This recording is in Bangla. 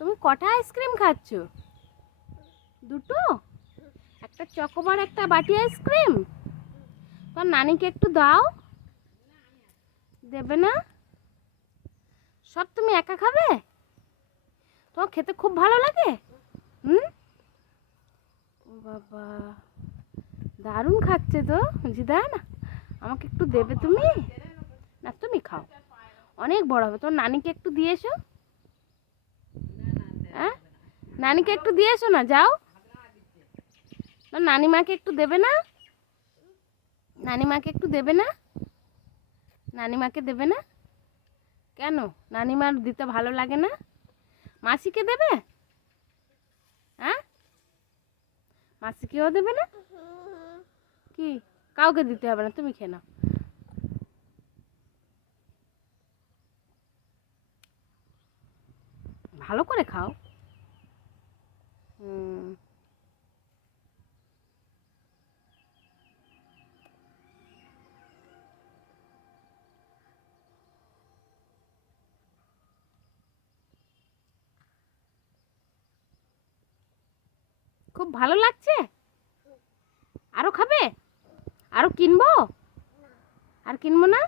তুমি কটা আইসক্রিম খাচ্ছ? দুটো? একটা চকোবার, একটা বাটি আইসক্রিম। তোমার নানিকে একটু দাও। দেবে না? সব তুমি একা খাবে? তোমার খেতে খুব ভালো লাগে? হুম? ও বাবা, দারুণ খাচ্ছে তো জিদা। না আমাকে একটু দেবে তুমি? না তুমি খাও, অনেক বড় হবে। তোমার নানিকে একটু দিয়ে এসো। হ্যাঁ, নানিকে একটু দিয়ে এসো না, যাও। নানিমাকে একটু দেবে না? নানিমাকে একটু দেবে না? নানিমাকে দেবে না কেন? নানিমার দিতে ভালো লাগে না? মাসিকে দেবে? হ্যাঁ, মাসিকেও দেবে না? কি, কাউকে দিতে হবে না, তুমি খেয়ে নাও। ভালো করে খাও। হুম, খুব ভালো লাগছে। আরো খাবে? আরো কিনবো? আর কিনবো না?